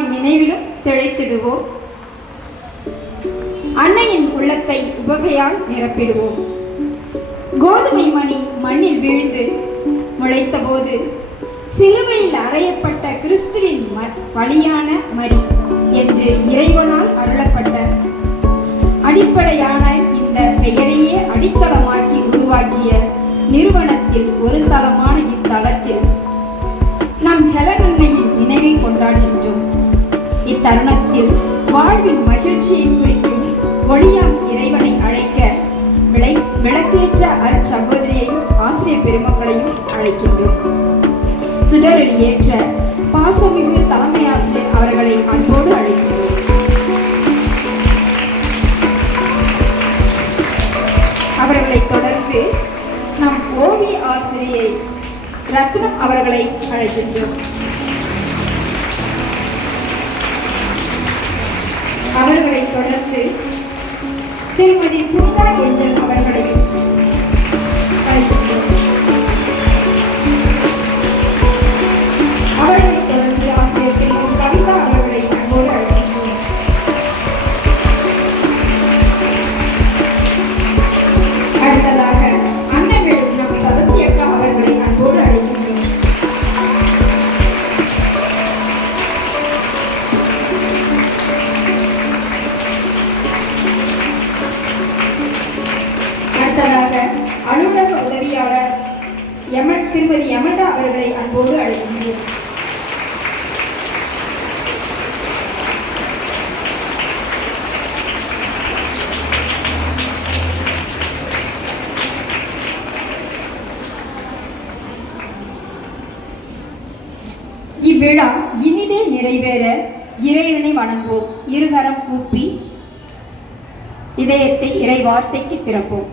நினைவிலும் திளைத்திடுவோம். அன்னையின் உள்ளத்தை உபகையால் நிரப்பிடுவோம். கோதுமை மணி மண்ணில் வீழ்ந்து முளைத்த போது சிலுவையில் அறையப்பட்ட கிறிஸ்துவின் வழியான மரி என்று இறைவனால் அருளப்பட்ட அடிப்படையான இந்த பெயரையே அடித்தளமாக்கி உருவாக்கிய நிறுவனத்தில் ஒரு தளமான இத்தலத்தில் நம் ஹெலன் அன்னையின் நினைவை கொண்டாடுகின்றோம். இத்தருணத்தில் வாழ்வின் மகிழ்ச்சியை குறிக்கும் ஒளியாம் இறைவனை அழைக்க விளக்கேற்ற அருட்சகோதரியையும் ஆசிரியர் பெருமக்களையும் அழைக்கின்றோம். சுடரடி ஏற்ற பாசமிகு தலைமை ஆசிரியர் அவர்களை அன்போடு அழைக்கின்றோம். அவர்களை தொடர்ந்து நம் ஓவிய ஆசிரியை ரத்னம் அவர்களை அழைக்கின்றோம். அவர்களை தொடர்ந்து திருமதி புனிதா ஏஞ்சல் அவர்களையும் அழைக்கின்றோம். அவர்களை தொடர்ந்து ஆசிரியர் திருமதி கவிதா அவர்களை அன்போடு அழைக்கின்றோம். அடுத்ததாக அன்னவேடு நம் சதஸ்தியக்கா அவர்களை அன்போடு அழைக்கின்றோம். அடுத்ததாக அலுவலக உதவியாளர் திருமதி யமண்டா அவர்களை அன்போடு அழைக்கின்றோம். இவ்விழா இனிதே நிறைவேற இறைவனை வணங்குவோம். இருகரம் கூப்பி இதயத்தை இறை வார்த்தைக்கு திறப்போம்.